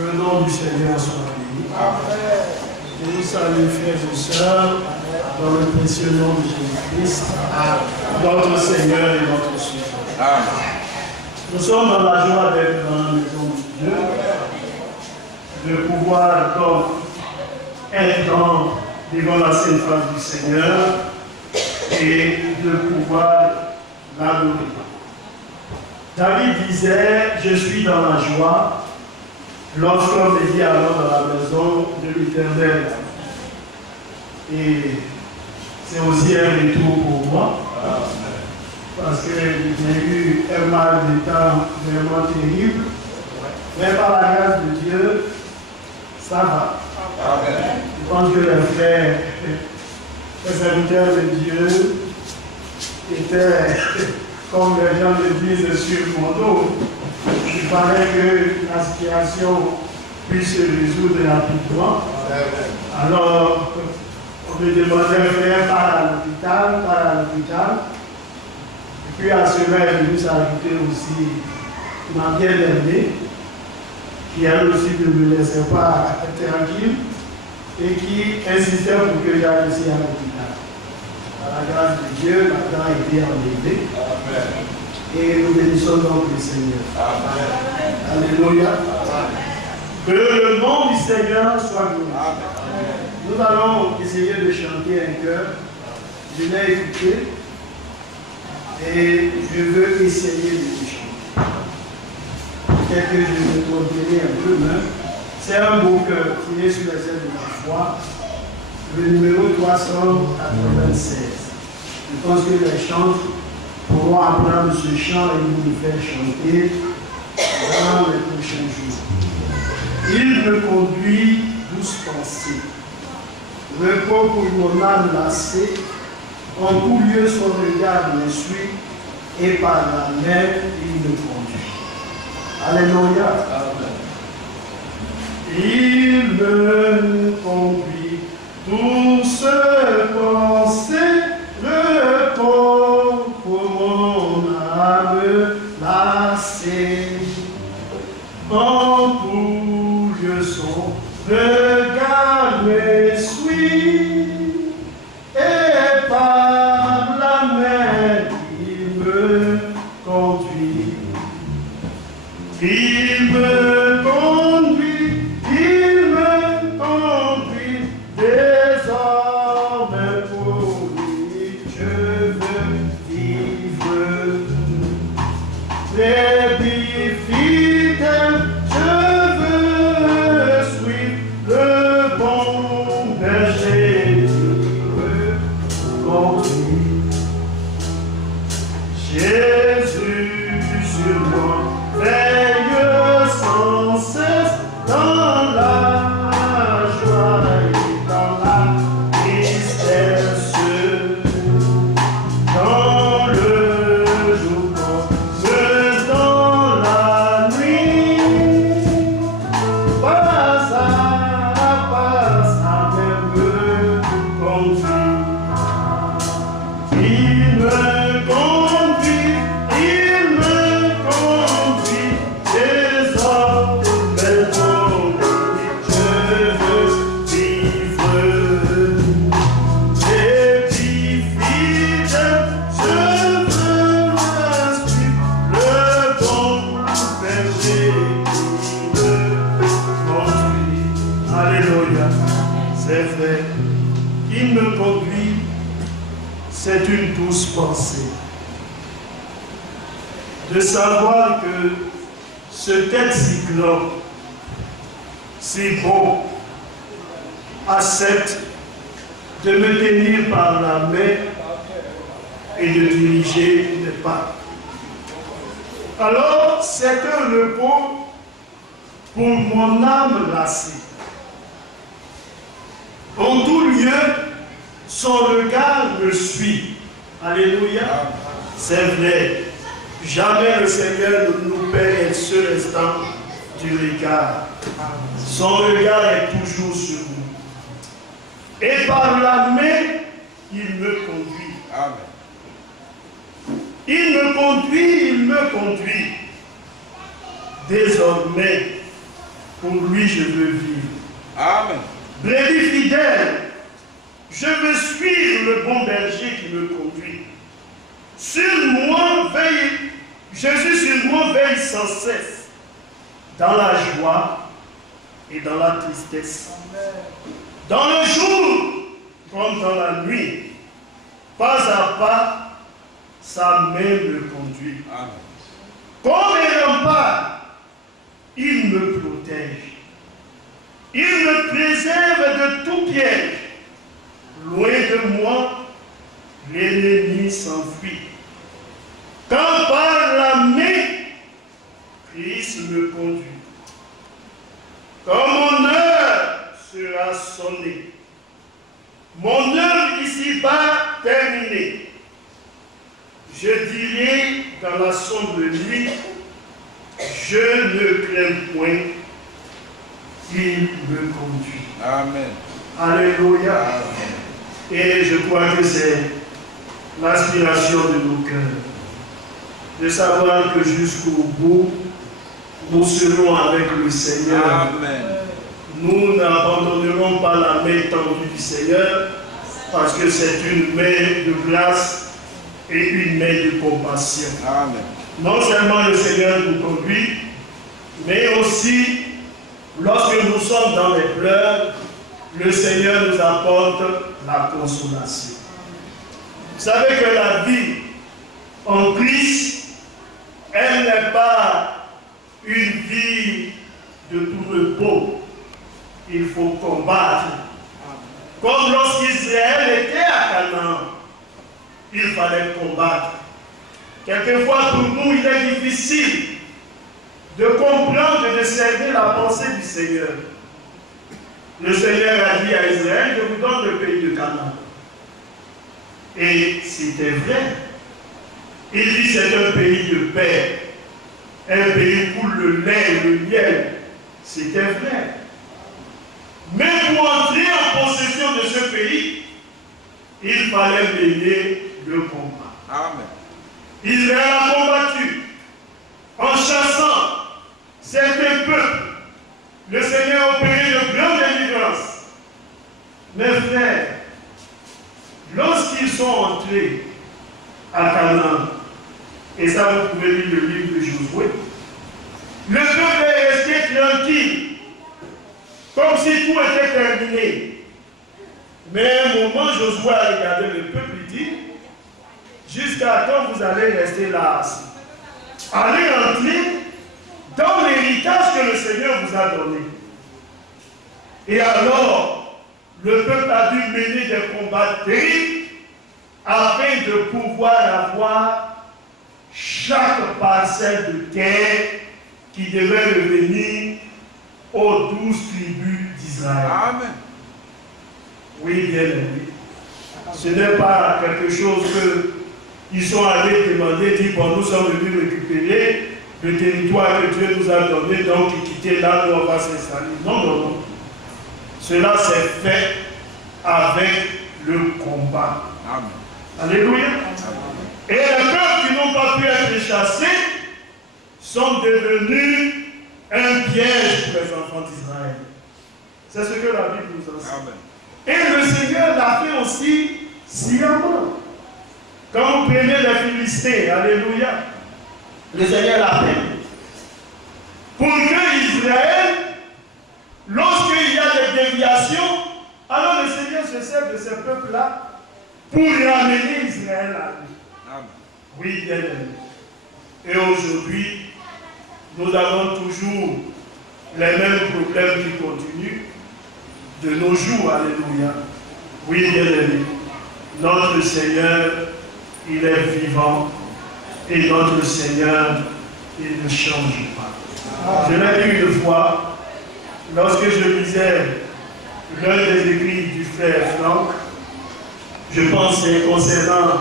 Que le nom du Seigneur soit béni. Je vous salue, frères et sœurs, dans le précieux nom de Jésus-Christ, notre Seigneur et notre Sauveur. Nous sommes dans la joie d'être dans la maison de Dieu, de pouvoir donc être devant la sainte face du Seigneur et de pouvoir l'adorer. David disait, je suis dans la joie lorsqu'on me dit alors dans la maison de l'Éternel. Et c'est aussi un retour pour moi, parce que j'ai eu un mal de temps vraiment terrible, mais par la grâce de Dieu, ça va. Je pense que les frères, les serviteurs de Dieu étaient, comme les gens le disent, sur mon dos. Il fallait que la situation puisse se résoudre rapidement. Alors, on me demandait de faire par à l'hôpital. Et puis à cela est venu s'ajouter aussi ma bien-aimée, qui elle aussi ne me laissait pas tranquille et qui insistait pour que j'aille ici à l'hôpital. Par la grâce de Dieu, la dent a été enlevée. Et nous bénissons donc le Seigneur. Amen. Alléluia. Que le nom du Seigneur soit glorifié. Nous allons essayer de chanter un chœur. Je l'ai écouté et je veux essayer de le chanter. Peut-être que je vais me tromper un peu, mais c'est un beau chœur qui est sur les ailes de la foi. Le numéro 396. Je pense que les chants pourront apprendre ce chant et nous le faire chanter dans les prochains jours. Il me conduit douce pensée, repos pour mon âme lassée, en tout lieu son regard me suit, et par la main il me conduit. Alléluia. Il me conduit douce pensée, repos pour mon âme lassée. En tout lieu son regard me suit, et par la main il me conduit. Il me conduit, désormais pour lui je veux vivre. Les fidèles, je veux suivre le bon berger qui me conduit. Jésus sur moi veille sans cesse dans la joie et dans la tristesse, dans le jour comme dans la nuit, pas à même me conduit. Il me conduit, désormais pour lui je veux vivre. Et puis fidèle, je veux le suivre, le bon berger qui me conduit. Alléluia. C'est vrai. Il me conduit, c'est une douce pensée. De savoir que ce texte-cyclone, si bon, accepte de me tenir par la main et de diriger mes pas. Alors, c'est un repos pour mon âme lassée. En tout lieu, son regard me suit. Alléluia. C'est vrai. Jamais le Seigneur ne nous perd un seul instant du regard. Son regard est toujours sur nous. Et par la main, il me conduit. Amen. Il me conduit. Désormais, Pour lui, je veux vivre. Amen. Brebis fidèle, je veux suivre le bon berger qui me conduit. Sur moi veille, Jésus sur moi veille sans cesse, dans la joie et dans la tristesse. Dans le jour comme dans la nuit, pas à pas, sa main me conduit. Amen. Comme un rempart, il me protège. Il me préserve de tout piège. Loin de moi, l'ennemi s'enfuit. Quand par la main, Christ me conduit. Quand mon heure sera sonnée, mon œuvre ici-bas terminée, je dirai dans la sombre nuit, je ne crains point qu'il me conduit. Amen. Alléluia. Amen. Et je crois que c'est l'aspiration de nos cœurs, de savoir que jusqu'au bout, nous serons avec le Seigneur. Amen. Nous n'abandonnerons pas la main tendue du Seigneur, parce que c'est une main de grâce et une main de compassion. Amen. Non seulement le Seigneur nous conduit, mais aussi, lorsque nous sommes dans les pleurs, le Seigneur nous apporte la consolation. Vous savez que la vie en Christ, elle n'est pas une vie de tout repos. Il faut combattre. Comme lorsqu'Israël était à Canaan, il fallait combattre. Quelquefois, pour nous, il est difficile de comprendre et de cerner la pensée du Seigneur. Le Seigneur a dit à Israël, je vous donne le pays de Canaan. Et c'était vrai. Il dit c'est un pays de paix. Un pays où le lait et le miel. C'était vrai. Mais pour entrer en possession de ce pays, il fallait mener le combat. Amen. Israël a combattu en chassant certains peuples. Le Seigneur a opéré de grandes délivrances. Mes frères, lorsqu'ils sont entrés à Canaan, et ça vous pouvez lire le livre de Josué, le peuple est resté tranquille, comme si tout était terminé. Mais à un moment, Josué a regardé le peuple et dit, jusqu'à quand vous allez rester là assis? Allez entrer dans l'héritage que le Seigneur vous a donné. Et alors, le peuple a dû mener des combats terribles afin de pouvoir avoir chaque parcelle de terre qui devait revenir aux 12 tribus d'Israël. Amen. Oui, bien aimé. Ce n'est pas quelque chose qu'ils sont allés demander, dire, bon, nous sommes venus récupérer le territoire que Dieu nous a donné, donc quitter là où on va s'installer. Non, non, non. Cela s'est fait avec le combat. Amen. Alléluia. Amen. Et les peuples qui n'ont pas pu être chassés sont devenus un piège pour les enfants d'Israël. C'est ce que la Bible nous enseigne. Amen. Et le Seigneur l'a fait aussi sciemment. Quand vous prenez les Philistins, alléluia, le Seigneur l'a fait. Pour que Israël, lorsqu'il y a des déviations, alors le Seigneur se sert de ces peuples-là pour ramener Israël à lui. Amen. Oui, bien aimé. Et aujourd'hui, nous avons toujours les mêmes problèmes qui continuent de nos jours. Alléluia. Oui, bien aimé. Notre Seigneur, il est vivant. Et notre Seigneur, il ne change pas. Je l'ai dit une fois, lorsque je lisais l'un des écrits du frère Franck, je pensais concernant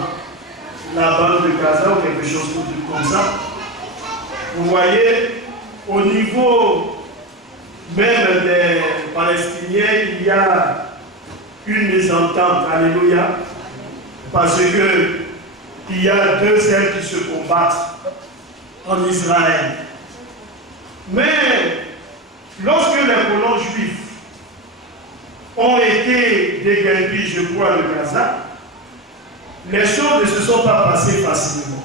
la bande de Gaza ou quelque chose comme ça. Vous voyez, au niveau même des Palestiniens, il y a une mésentente, alléluia, parce que il y a deux ailes qui se combattent en Israël. Mais lorsque les colons juifs ont été déguerpis, je crois, de Gaza, les choses ne se sont pas passées facilement.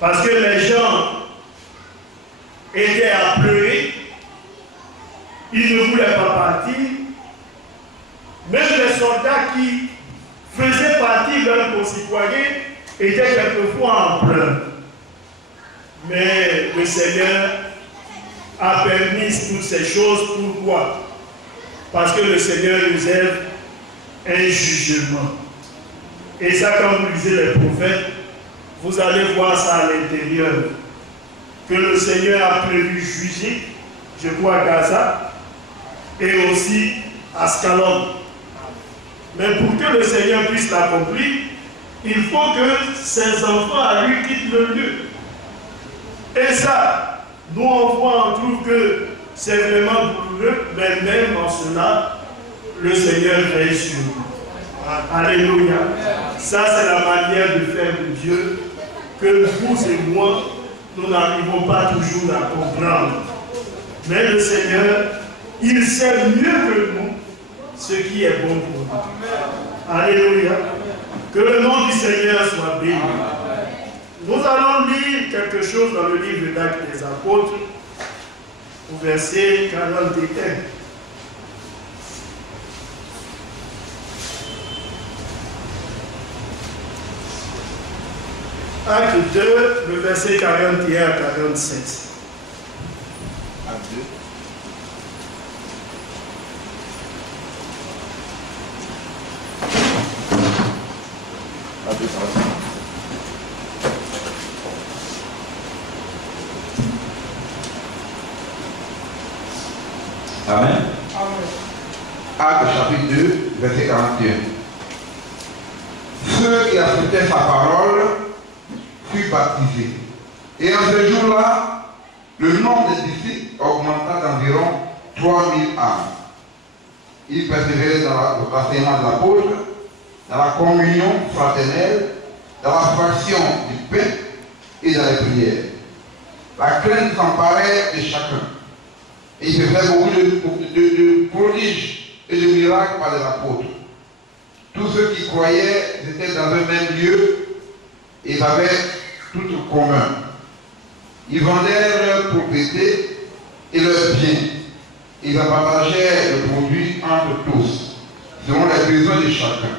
Parce que les gens étaient à pleurer, ils ne voulaient pas partir. Même les soldats qui faisaient partie de leurs concitoyens étaient quelquefois en pleurs. Mais le Seigneur a permis toutes ces choses. Pourquoi? Parce que le Seigneur nous aide un jugement. Et ça, quand vous lisez les prophètes, vous allez voir ça à l'intérieur. Que le Seigneur a prévu juger, je crois, à Gaza et aussi à Ascalon. Mais pour que le Seigneur puisse l'accomplir, il faut que ses enfants à lui quittent le lieu. Et ça, nous on voit, on trouve que c'est vraiment douloureux, mais même en cela, le Seigneur veille sur nous. Alléluia. Ça, c'est la manière de faire de Dieu que vous et moi, nous n'arrivons pas toujours à comprendre. Mais le Seigneur, il sait mieux que nous ce qui est bon pour nous. Alléluia. Que le nom du Seigneur soit béni. Nous allons lire quelque chose dans le livre d'Actes des Apôtres, au verset 41. Acte 2, le verset 41 à 47. Acte 2. Amen. Acte chapitre 2, verset 41. Ceux qui acceptaient sa parole furent baptisés. Et en ce jour-là, le nombre des disciples augmenta d'environ 3000 âmes. Ils persévéraient dans l'enseignement de l'apôtre, dans la communion fraternelle, dans la fraction du pain et dans les prières. La crainte s'emparait de chacun. Et il se faisait beaucoup de prodiges et de miracles par les apôtres. Tous ceux qui croyaient étaient dans un même lieu et avaient tout en commun. Ils vendaient leurs propriétés et leurs biens. Ils en partageaient le produit entre tous, selon les besoins de chacun.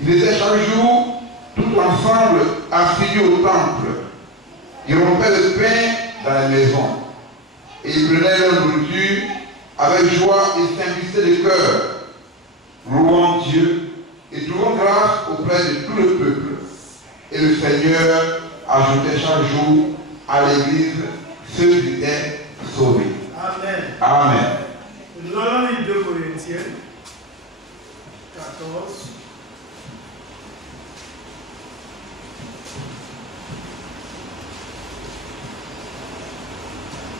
Ils étaient chaque jour tout ensemble assidus au temple. Ils rompaient le pain dans les maisons. Et ils prenaient leur nourriture avec joie et simplicité de cœur, louant Dieu et trouvant grâce auprès de tout le peuple. Et le Seigneur ajoutait chaque jour à l'Église ceux qui étaient sauvés. Amen. Amen. Nous allons lire 2 Corinthiens 14.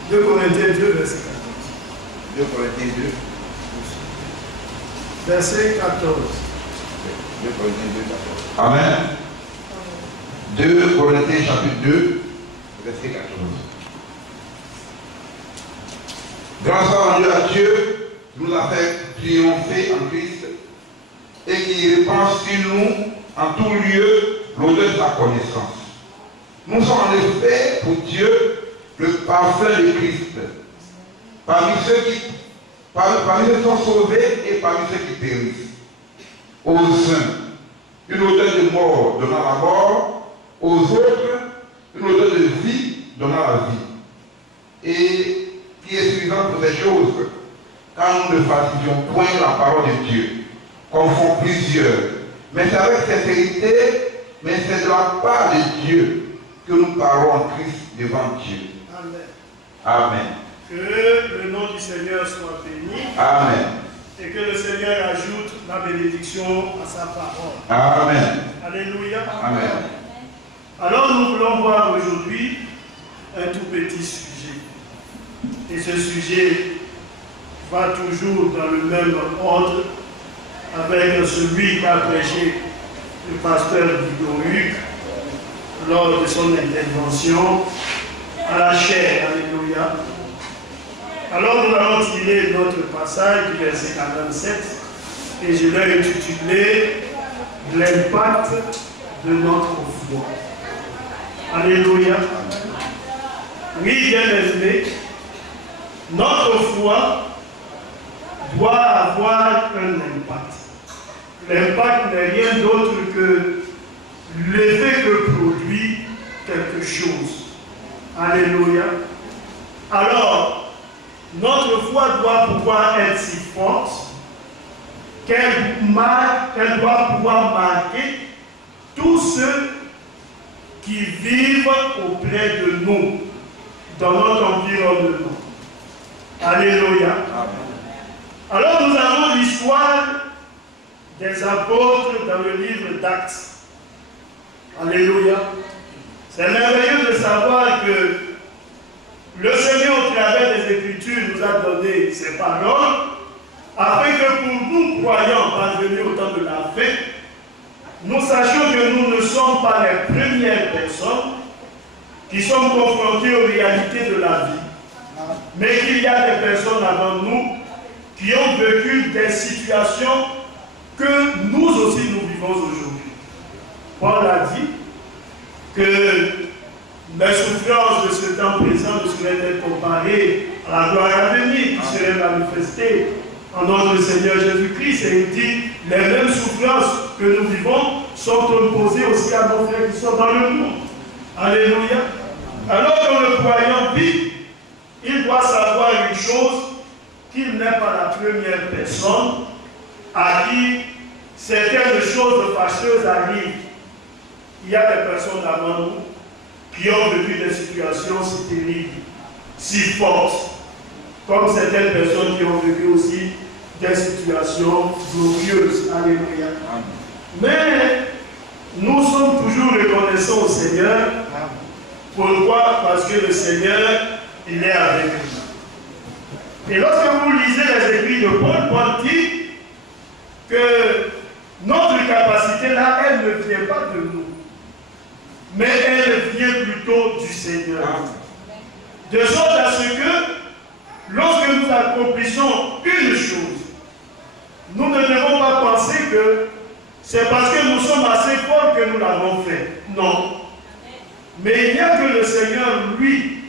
Deux Corinthiens 2, verset 14. 2 Corinthiens 2. Verset 14. 2 Corinthiens 2, 14. Amen. 2 Corinthiens chapitre 2, verset 14. Grâce à Dieu, nous a fait triompher en Christ et qui répand sur nous en tout lieu l'odeur de sa connaissance. Nous sommes en effet pour Dieu le parfum de Christ, parmi ceux qui sont sauvés et parmi ceux qui périssent. Aux uns, une odeur de mort donnant la mort, aux autres, une odeur de vie donnant la vie. Et qui est suffisant pour ces choses, car nous ne falsifions point la parole de Dieu, comme font plusieurs. Mais c'est avec sincérité, mais c'est de la part de Dieu que nous parlons en Christ devant Dieu. Amen. Amen. Que le nom du Seigneur soit béni. Amen. Et que le Seigneur ajoute la bénédiction à sa parole. Amen. Alléluia. Amen. Alors nous voulons voir aujourd'hui un tout petit sujet. Et ce sujet va toujours dans le même ordre avec celui qu'a prêché le pasteur Guido Hugues lors de son intervention à la chaire. Alléluia. Alors nous allons tirer notre passage du verset 47 et je l'ai intitulé l'impact de notre foi. Alléluia. Oui, bien aimé, notre foi doit avoir un impact. L'impact n'est rien d'autre que l'effet que produit quelque chose. Alléluia. Alors, notre foi doit pouvoir être si forte qu'elle doit pouvoir marquer tous ceux qui vivent auprès de nous, dans notre environnement. Alléluia. Alors nous avons l'histoire des apôtres dans le livre d'Actes. Alléluia. C'est merveilleux de savoir que le Seigneur, au travers des Écritures, nous a donné ses paroles, afin que pour nous, croyants, parvenus au temps de la fin, nous sachions que nous ne sommes pas les premières personnes qui sont confrontées aux réalités de la vie, mais qu'il y a des personnes avant nous qui ont vécu des situations que nous aussi nous vivons aujourd'hui. Paul a dit que les souffrances de ce temps présent ne seraient être comparées à la gloire à venir qui serait manifestée en notre Seigneur Jésus-Christ. Et il dit, les mêmes souffrances que nous vivons sont opposées aussi à nos frères qui sont dans le monde. Alléluia. Alors que le croyant vit, il doit savoir une chose, qu'il n'est pas la première personne à qui certaines choses fâcheuses arrivent. Il y a des personnes avant nous qui ont vécu des situations si terribles, si fortes, comme certaines personnes qui ont vécu aussi des situations glorieuses. Alléluia. Mais nous sommes toujours reconnaissants au Seigneur. Pourquoi? Parce que le Seigneur, il est avec nous. Et lorsque vous lisez les écrits de Paul, Paul dit que notre capacité là, elle ne vient pas de nous, mais elle vient plutôt du Seigneur. De sorte à ce que, lorsque nous accomplissons une chose, nous ne devons pas penser que c'est parce que nous sommes assez forts que nous l'avons fait. Non. Mais il n'y a que le Seigneur, lui,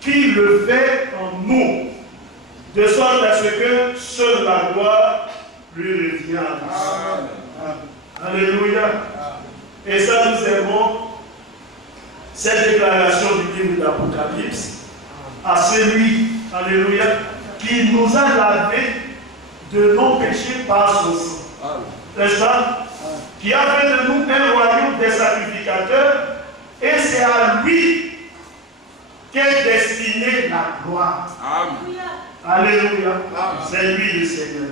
qui le fait en nous, de sorte à ce que seule la gloire lui revient à nous. Alléluia. Et ça, nous aimons cette déclaration du livre d'Apocalypse à celui, alléluia, qui nous a lavé de nos péchés par son sang. N'est-ce pas? Qui a fait de nous un royaume des sacrificateurs, et c'est à lui qu'est destinée la gloire. Amen. Alléluia. C'est lui le Seigneur.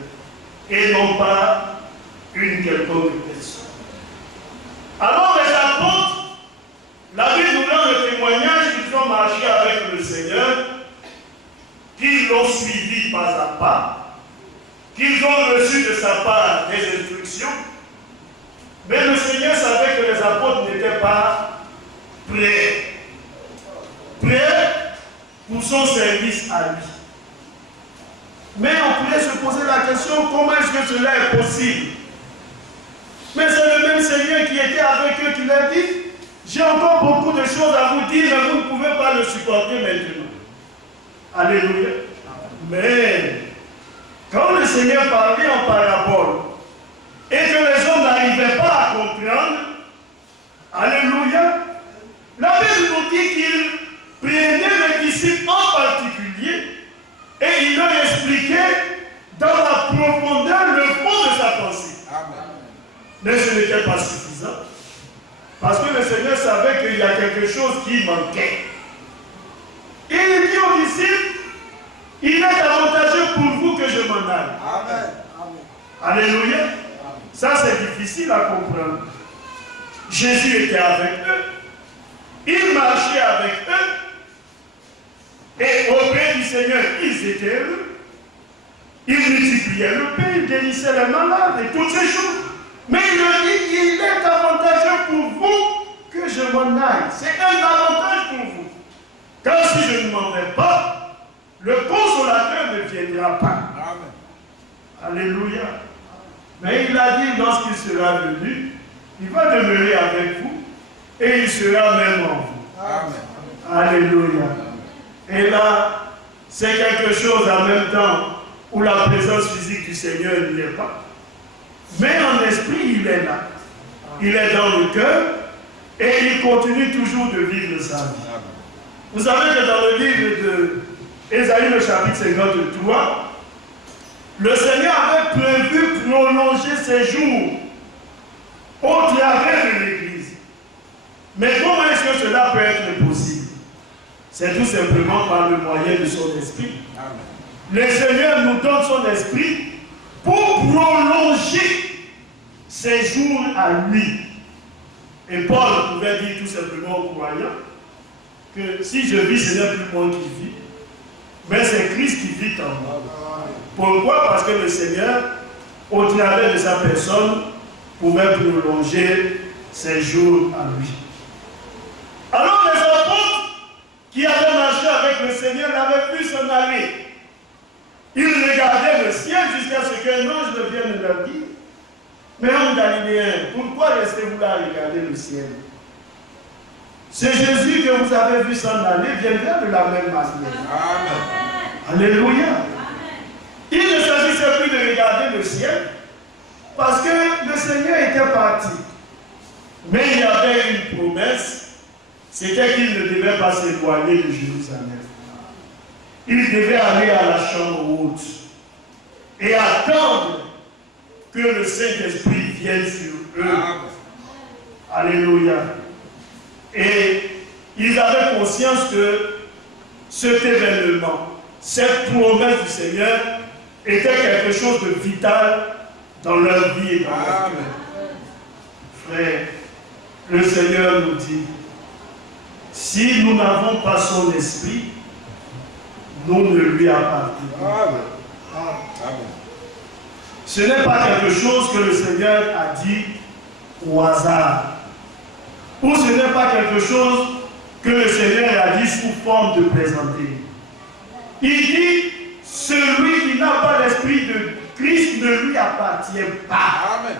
Et non pas une quelconque personne. Alors les apôtres, la Bible nous donne le témoignage qu'ils ont marché avec le Seigneur, qu'ils l'ont suivi pas à pas, qu'ils ont reçu de sa part des instructions. Mais le Seigneur savait que les apôtres n'étaient pas prêts pour son service à lui. Mais on pourrait se poser la question, comment est-ce que cela est possible? Mais c'est le même Seigneur qui était avec eux qui leur dit, j'ai encore beaucoup de choses à vous dire, mais vous ne pouvez pas le supporter maintenant. Alléluia. Mais quand le Seigneur parlait en parabole et que les hommes n'arrivaient pas à comprendre, alléluia, la Bible nous dit qu'il prenait les disciples en particulier et il leur expliquait dans la profondeur le fond de sa pensée. Amen. Mais ce n'était pas suffisant. Parce que le Seigneur savait qu'il y a quelque chose qui manquait. Et il dit aux disciples, il est avantageux pour vous que je m'en aille. Amen. Alléluia. Ça c'est difficile à comprendre. Jésus était avec eux. Il marchait avec eux. Et auprès du Seigneur, ils étaient heureux. Ils multipliaient le pain, ils guérissaient les malades et toutes ces choses. Mais il leur dit, il est avantageux pour vous que je m'en aille. C'est un avantage pour vous. Car si je ne m'en vais pas, le consolateur ne viendra pas. Amen. Alléluia. Mais il a dit, lorsqu'il sera venu, il va demeurer avec vous et il sera même en vous. Amen. Alléluia. Et là, c'est quelque chose en même temps où la présence physique du Seigneur n'y est pas. Mais en esprit, il est là. Il est dans le cœur et il continue toujours de vivre sa vie. Vous savez que dans le livre de Ésaïe, le chapitre 53, le Seigneur avait prévu prolonger ses jours au travers de l'Église. Mais comment est-ce que cela peut être possible? C'est tout simplement par le moyen de son esprit. Amen. Le Seigneur nous donne son esprit pour prolonger ses jours à lui. Et Paul pouvait dire tout simplement aux croyants que si je vis, ce n'est plus moi qui vis, mais c'est Christ qui vit en moi. Pourquoi? Parce que le Seigneur, au travers de sa personne, pouvait prolonger ses jours à lui. Alors les apôtres qui avaient marché avec le Seigneur l'avaient vu s'en aller. Ils regardaient le ciel jusqu'à ce qu'un ange ne vienne leur dire: mais hommes galiléens, pourquoi restez-vous là à regarder le ciel? C'est Jésus que vous avez vu s'en aller, viendra de la même manière. Amen. Alléluia. Il ne s'agissait plus de regarder le ciel, parce que le Seigneur était parti. Mais il y avait une promesse, c'était qu'il ne devait pas s'éloigner de Jérusalem. Il devait aller à la chambre haute et attendre que le Saint-Esprit vienne sur eux. Alléluia. Et ils avaient conscience que cet événement, cette promesse du Seigneur, était quelque chose de vital dans leur vie et dans leur cœur. Frère, le Seigneur nous dit, si nous n'avons pas son esprit, nous ne lui appartenons. Ce n'est pas quelque chose que le Seigneur a dit au hasard. Ou ce n'est pas quelque chose que le Seigneur a dit sous forme de plaisanterie. Il dit, celui qui n'a pas l'esprit de Christ ne lui appartient pas. Amen.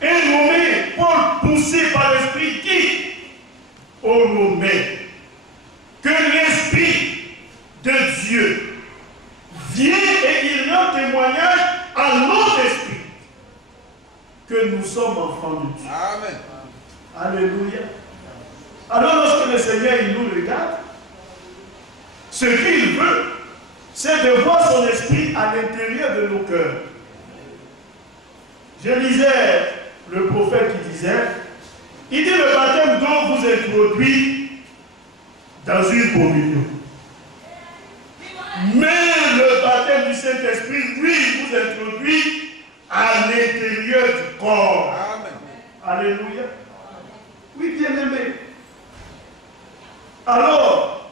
Et nommé, Paul, poussé par l'esprit, dit au Romains que l'esprit de Dieu vient et il rend témoignage à notre esprit que nous sommes enfants de Dieu. Amen. Alléluia. Alors lorsque le Seigneur il nous regarde, ce qu'il veut, c'est de voir son esprit à l'intérieur de nos cœurs. Je lisais le prophète qui disait, il dit le baptême d'eau vous introduit dans une communion. Mais le baptême du Saint-Esprit, lui, vous introduit à l'intérieur du corps. Amen. Alléluia. Oui, bien-aimé. Alors,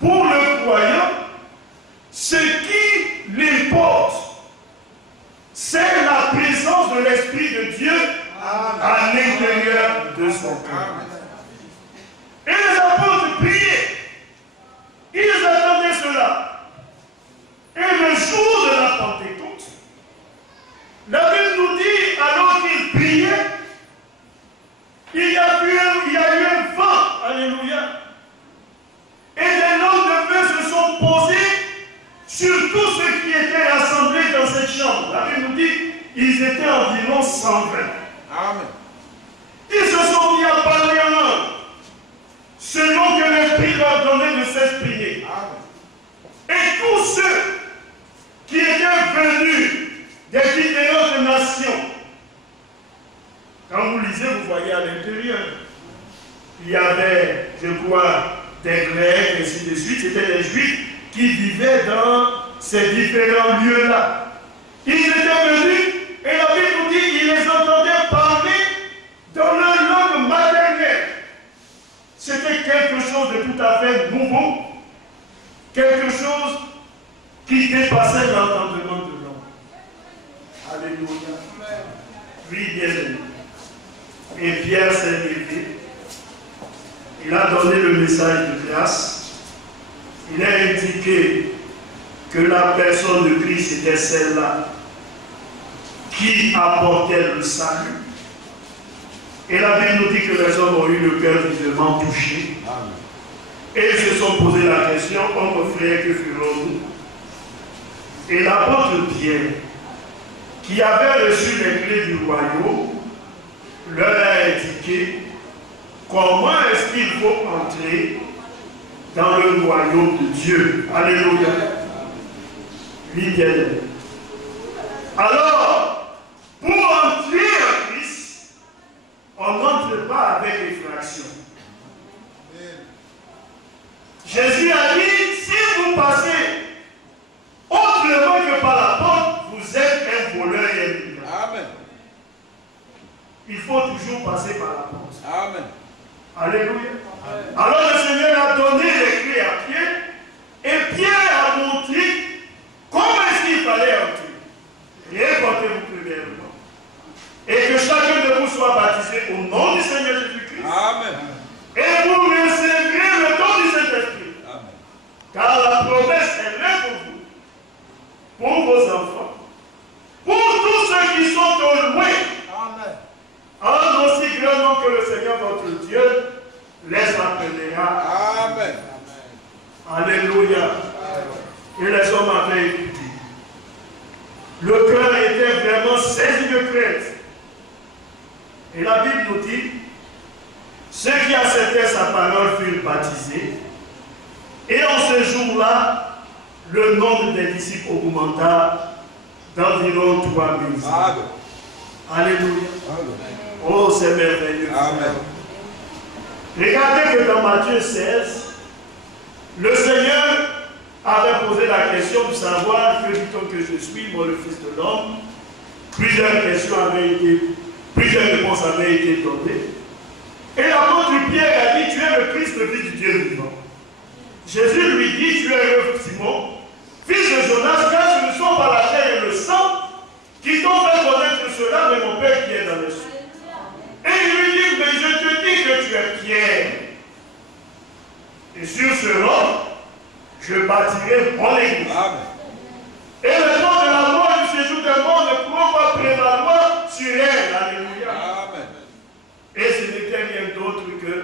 pour le croyant, ce qui l'importe, c'est la présence de l'Esprit de Dieu à l'intérieur de son cœur. Et les apôtres priaient. Ils attendaient cela. Et le jour de la Pentecôte, la Bible nous dit, alors qu'ils priaient, il y a eu un vent, alléluia. Et des langues de feu se sont posées sur tous ceux qui étaient rassemblés dans cette chambre. La Bible nous dit, ils étaient environ 120. Amen. Ils se sont mis à parler en langue, selon que l'Esprit leur donnait de s'exprimer. Et tous ceux qui étaient venus des différentes nations, quand vous lisez, vous voyez à l'intérieur, il y avait, je crois, des Grecs, et ainsi de suite. C'était les Juifs qui vivaient dans ces différents lieux-là. Ils étaient venus, et la Bible nous dit qu'ils les entendaient parler dans leur langue maternelle. C'était quelque chose de tout à fait nouveau, quelque chose qui dépassait l'entendement de l'homme. Alléluia. Oui, bien aimé. Et Pierre s'est levé. Il a donné le message de grâce. il est indiqué que la personne de Christ était celle-là qui apportait le salut. Et la Bible nous dit que les hommes ont eu le cœur vivement touché. Et ils se sont posé la question, comme frère, que ferons-nous? Et l'apôtre Pierre, qui avait reçu les clés du royaume, leur a indiqué comment est-ce qu'il faut entrer dans le royaume de Dieu. Alléluia. Oui, bien. Alors, pour entrer en Christ, on n'entre pas avec effraction. Jésus a dit, si vous passez autrement que par la porte, vous êtes un voleur et un brigand. Amen. Il faut toujours passer par la porte. Amen. Alléluia. Alors le Seigneur a donné les clés à Pierre, et Pierre a montré comment est-ce qu'il fallait entrer. Réportez-vous premièrement. Et que chacun de vous soit baptisé au nom du Seigneur Jésus-Christ. Amen. Et vous recevrez le don du Saint-Esprit. Amen. Car la promesse est là pour vous, pour vos enfants, pour tous ceux qui sont au loin. Amen. En aussi grand nom que le Seigneur votre Dieu les appellera. Amen. Alléluia. Et les hommes avaient écouté. Le cœur était vraiment saisi de crainte. Et la Bible nous dit, ceux qui acceptaient sa parole furent baptisés. Et en ce jour-là, le nombre des disciples augmenta d'environ 3000. Amen. Alléluia. Oh, c'est merveilleux. Amen. Regardez que dans Matthieu 16, le Seigneur avait posé la question de savoir que dit-on que je suis, moi le Fils de l'homme. Plusieurs réponses avaient été données. Et l'apôtre Pierre a dit, tu es le Christ, le Fils du Dieu vivant. Jésus lui dit, tu es le Simon, fils de Jonas, car ce ne sont pas la chair et le sang qui t'ont fait connaître cela, mais mon Père qui est dans les cieux. Et il lui dit, mais je te dis que tu es Pierre. Et sur ce roc, je bâtirai mon église. Amen. Et le nom de la mort du séjour des morts ne pourront pas prévaloir sur elle. Alléluia. Amen. Et ce n'était rien d'autre que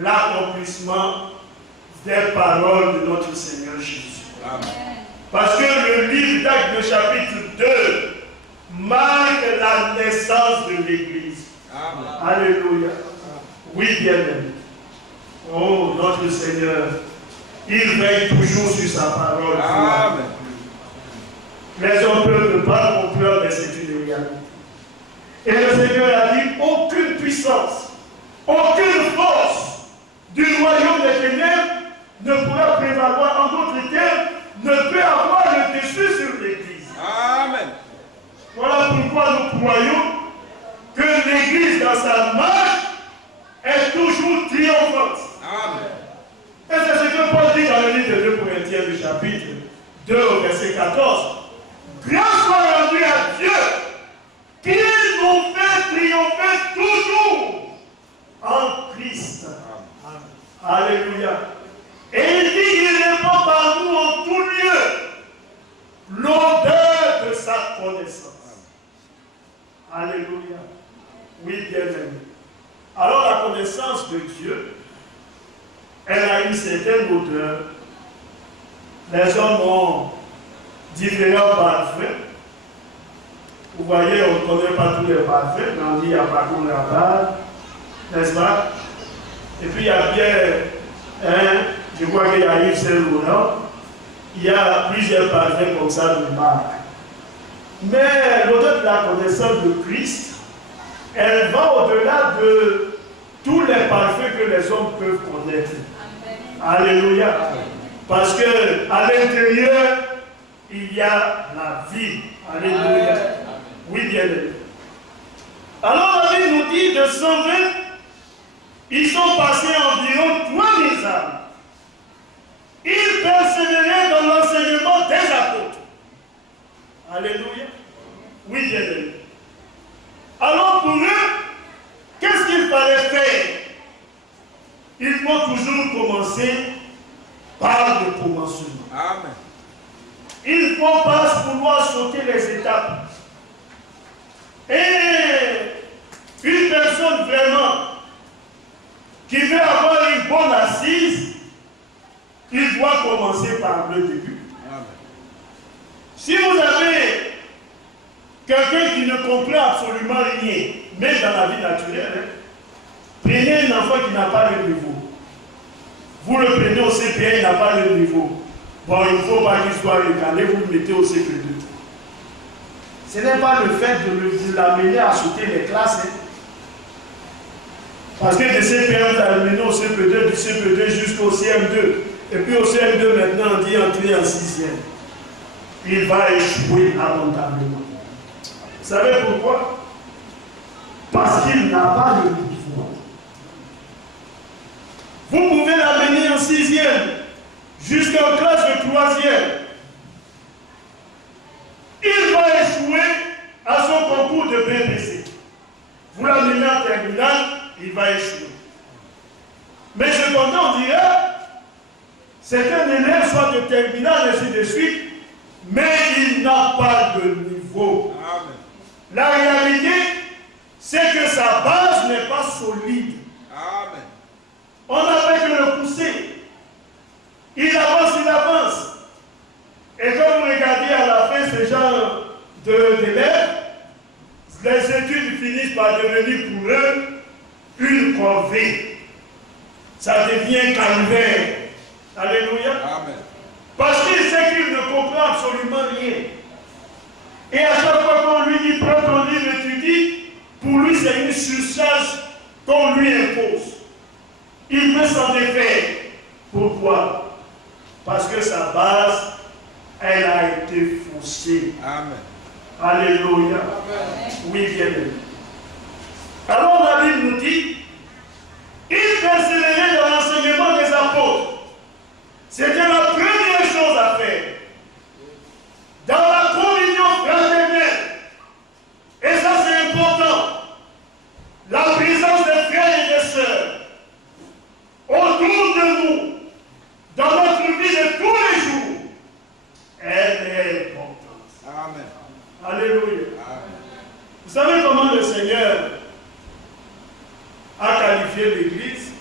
l'accomplissement des paroles de notre Seigneur Jésus. Amen. Parce que le livre d'Actes, le chapitre 2, marque la naissance de l'Église. Amen. Alléluia. Oui, bien-aimé. Oh, notre Seigneur, il veille toujours sur sa parole. Amen. Les hommes peuvent ne pas comprendre, mais c'est une réalité. Et le Seigneur a dit, aucune puissance, aucune force du royaume des ténèbres ne pourra prévaloir, en d'autres termes, ne peut avoir le dessus sur l'Église. Amen. Voilà pourquoi nous croyons que l'Église, dans sa marche, est toujours triomphante. Amen. Et c'est ce que Paul dit dans le livre de 2 Corinthiens du chapitre 2 au verset 14. Grâce soit rendue à Dieu qui nous fait triompher toujours en Christ. Alléluia. Et il dit qu'il répand par nous en tout lieu l'odeur de sa connaissance. Alléluia. Oui, bien-aimé. Alors la connaissance de Dieu, elle a une certaine odeur. Les hommes ont différents parfums. Vous voyez, on ne connaît pas tous les parfums, mais on dit il y a pas qu'on la barbe, n'est-ce pas? Et puis il y a bien, je crois qu'il y a Yves Saint-Laurent, il y a plusieurs parfums comme ça de marque. Mais l'odeur de la connaissance de Christ, elle va au-delà de tous les parfums que les hommes peuvent connaître. Alléluia. Parce que à l'intérieur, il y a la vie. Alléluia. Oui, bien aimé. Alors la Bible nous dit de 120, ils sont passés environ 3000 âmes. Ils persévéraient dans l'enseignement des apôtres. Alléluia. Oui, bien aimé. Alors pour eux, qu'est-ce qu'il fallait faire? Il faut toujours commencer par le il faut pas vouloir sauter les étapes. Et une personne vraiment qui veut avoir une bonne assise, il doit commencer par le début. Amen. Si vous avez quelqu'un qui ne comprend absolument rien, même dans la vie naturelle, prenez un enfant qui n'a pas le niveau. Vous le prenez au CP1, il n'a pas le niveau. Bon, il ne faut pas qu'il soit recalé, vous le mettez au CP2. Ce n'est pas le fait de l'amener à sauter les classes. Parce que de CP1, vous allez l'amener au CP2, du CP2 jusqu'au CM2. Et puis au CM2, maintenant, on dit entrer en 6e. Il va échouer lamentablement. Vous savez pourquoi? Parce qu'il n'a pas le niveau. Vous pouvez l'amener en 6e, jusqu'en classe de 3e. Il va échouer à son concours de BPC. Vous l'amenez en terminale, il va échouer. Mais cependant, on dirait, c'est un élève soit de terminale, ainsi de suite, mais il n'a pas de niveau. Amen. La réalité, c'est que sa base n'est pas solide. Amen. On n'a fait que le pousser. Il avance. Et quand vous regardez à la fin ce genre d'élèves, les études finissent par devenir pour eux une corvée. Ça devient calvaire. Alléluia. Amen. Parce qu'il sait qu'il ne comprend absolument rien. Et à chaque fois qu'on lui dit prends ton livre, étudie, pour lui c'est une surcharge qu'on lui impose. Il veut s'en défaire. Pourquoi? Parce que sa base, elle a été faussée. Amen. Alléluia. Amen. Oui, bien aimé. Alors la Bible nous dit, il persévérait dans l'enseignement des apôtres. C'était la première chose à faire. Dans la communion fraternelle. Et ça c'est important. La présence des frères et des sœurs autour de nous, dans notre vie de tous les jours, elle est importante. Amen. Alléluia. Amen. Vous savez comment le Seigneur a qualifié l'Église?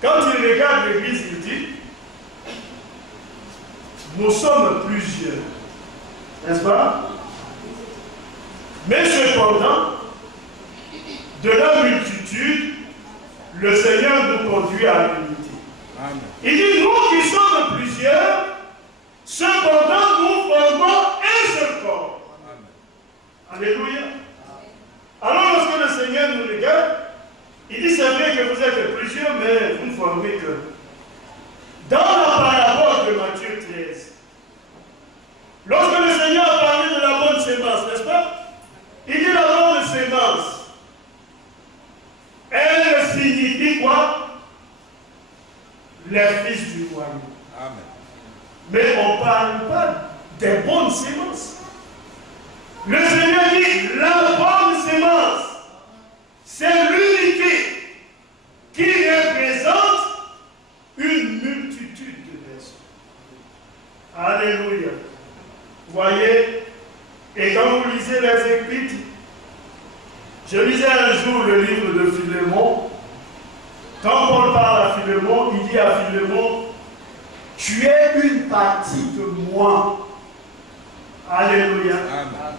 Quand il regarde l'Église, il dit, nous sommes plusieurs, n'est-ce pas? Mais cependant, de la multitude, le Seigneur nous conduit à l'unité. Amen. Il dit, nous qui sommes plusieurs, cependant nous formons un seul corps. Amen. Alléluia. Alors lorsque le Seigneur nous regarde, il dit, c'est vrai que vous êtes plusieurs, mais vous ne formez que. Dans la parabole de Matthieu 13, lorsque le Seigneur a parlé de la bonne sémence, n'est-ce pas? Il dit la bonne sémence. Elle signifie quoi? Les fils du royaume. Amen. Mais on ne parle pas des bonnes sémences. Le Seigneur dit la bonne sémence, c'est l'unité qui représente une multitude de personnes. Alléluia. Voyez, et quand vous lisez les Épîtres, je lisais un jour le livre de Philémon. Quand Paul parle à Philémon, il dit à Philémon, tu es une partie de moi. Alléluia.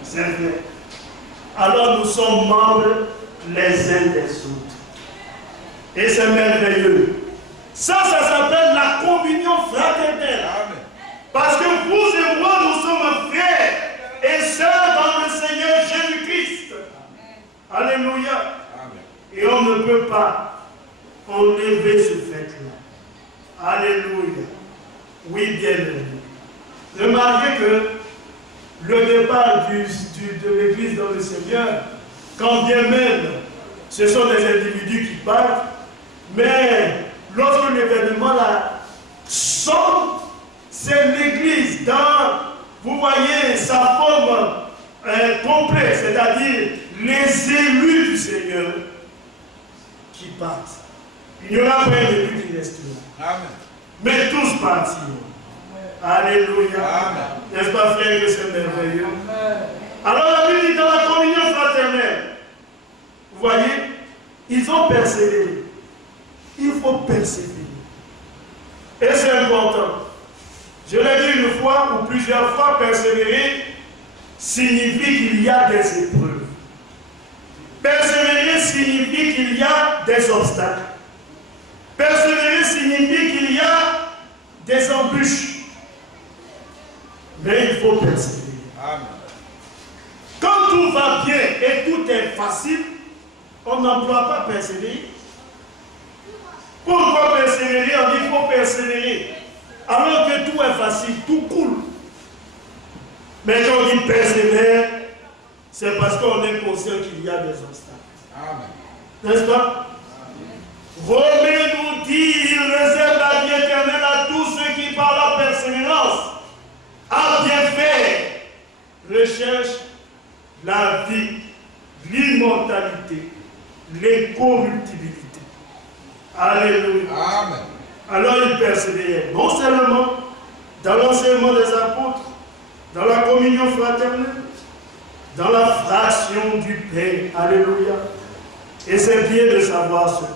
C'est vrai. Alors nous sommes membres les uns des autres. Et c'est merveilleux. Ça s'appelle la communion fraternelle. Amen. Parce que vous et moi, nous sommes frères et sœurs dans le Seigneur Jésus-Christ. Alléluia. Amen. Et on ne peut pas enlever ce fait-là. Alléluia. Oui, bien aimé. Remarquez que le départ de l'Église dans le Seigneur, quand bien même ce sont des individus qui partent, mais lorsque l'événement là sort, c'est l'Église dans, vous voyez, sa forme complète, c'est-à-dire les élus du Seigneur qui partent. Il n'y aura pas un élu qui restera. Amen. Mais tous partiront. Alléluia. N'est-ce pas, frère, que c'est merveilleux? Alors la Bible dit dans la communion fraternelle, vous voyez, ils ont persévéré. Il faut persévérer. Et c'est important. Je l'ai dit une fois ou plusieurs fois, persévérer signifie qu'il y a des épreuves. Persévérer signifie qu'il y a des obstacles. Persévérer signifie qu'il y a des embûches. Mais il faut persévérer. Amen. Quand tout va bien et tout est facile, on n'emploie pas persévérer. Pourquoi persévérer? On dit qu'il faut persévérer. Alors que tout est facile, tout coule. Mais quand on dit persévérer, c'est parce qu'on est conscient qu'il y a des obstacles. N'est-ce pas? Romains nous dit, il réserve la vie éternelle à tous ceux qui, par la persévérance, à bien faire, recherchent la vie, l'immortalité, l'incorruptibilité. Alléluia. Amen. Alors il persévérait, non seulement dans l'enseignement des apôtres, dans la communion fraternelle, dans la fraction du pain. Alléluia. Et c'est bien de savoir cela.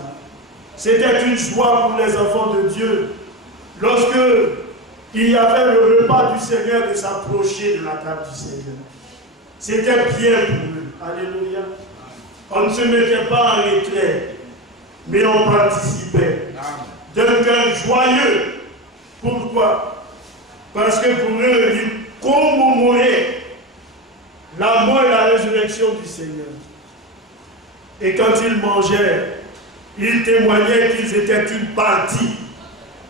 C'était une joie pour les enfants de Dieu lorsque il y avait le repas du Seigneur de s'approcher de la table du Seigneur. C'était bien pour eux. Alléluia. On ne se mettait pas en retrait, mais on participait d'un cœur joyeux. Pourquoi? Parce que pour eux, ils commémoraient la mort et la résurrection du Seigneur. Et quand ils mangeaient, ils témoignaient qu'ils étaient une partie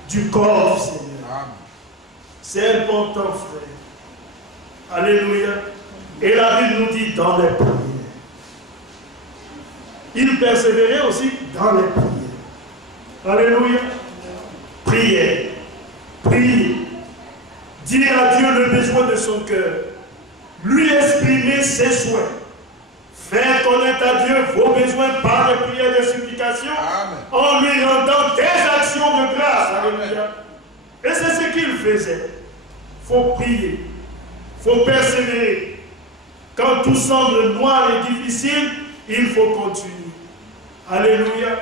du corps du Seigneur. C'est important, frère. Alléluia. Et la Bible nous dit dans les prières. Ils persévéraient aussi dans les prières. Alléluia. Prière. Prier. Dire à Dieu le besoin de son cœur. Lui exprimer ses souhaits. Faire connaître à Dieu vos besoins par les prières de supplication. Amen. En lui rendant des actions de grâce. Alléluia. Et c'est ce qu'il faisait. Il faut prier. Il faut persévérer. Quand tout semble noir et difficile, il faut continuer. Alléluia.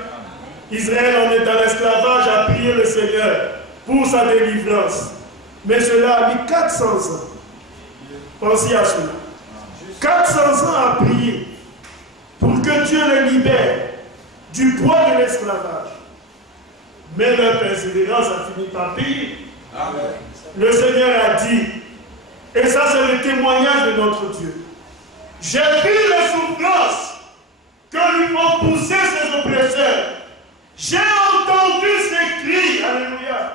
Israël en est dans l'esclavage, a prié le Seigneur pour sa délivrance. Mais cela a mis 400 ans. Pensez à cela. 400 ans à prier pour que Dieu les libère du poids de l'esclavage. Mais leur persévérance a fini par payer. Amen. Le Seigneur a dit, et ça c'est le témoignage de notre Dieu, j'ai vu les souffrances que lui ont poussé ses oppresseurs. J'ai entendu ses cris. Alléluia.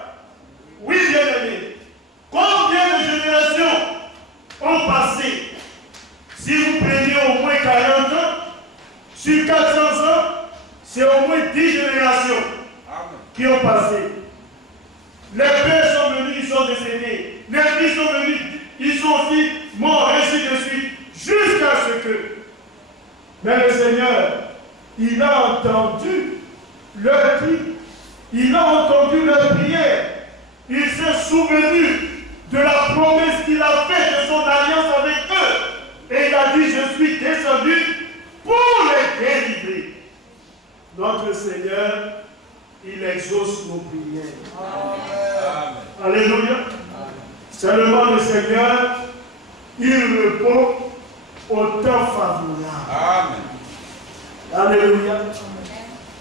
Oui, bien-aimés. Combien de générations ont passé? Si vous prenez au moins 40 ans, sur 400 ans, c'est au moins 10 générations qui ont passé. Les pères sont venus, ils sont décédés. Les fils sont venus, ils sont aussi morts, ainsi de suite. Jusqu'à ce que. Mais le Seigneur, il a entendu leur cri. Il a entendu leur prière. Il s'est souvenu de la promesse qu'il a faite de son alliance avec eux. Et il a dit, je suis descendu pour les délivrer. Notre Seigneur, il exauce nos prières. Amen. Alléluia. Seulement le Seigneur, il répond au temps favorable. Amen. Alléluia.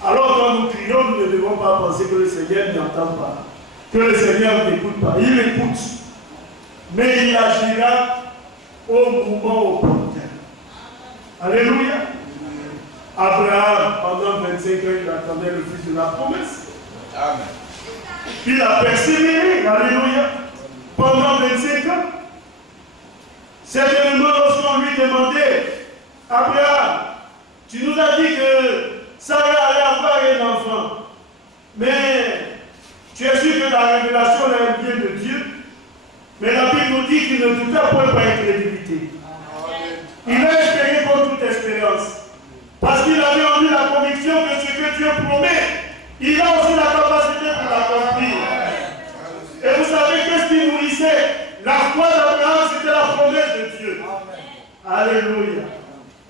Alors quand nous crions, nous ne devons pas penser que le Seigneur n'entend pas, que le Seigneur n'écoute pas. Il écoute, mais il agira au moment opportun. Alléluia. Abraham, pendant 25 ans, il attendait le fils de la promesse. Amen. Il a persévéré, alléluia, pendant 25 ans. Certainement, lorsqu'on lui demandait, Abraham, tu nous as dit que Sarah allait avoir un enfant, mais tu es sûr que la révélation est bien de Dieu. Mais la Bible nous dit qu'il ne doutait point par incrédulité. Il a espéré contre toute espérance. Parce qu'il avait en lui la conviction que ce que Dieu promet, il a aussi la capacité pour l'accomplir. Et vous savez qu'est-ce qui nourrissait Alléluia.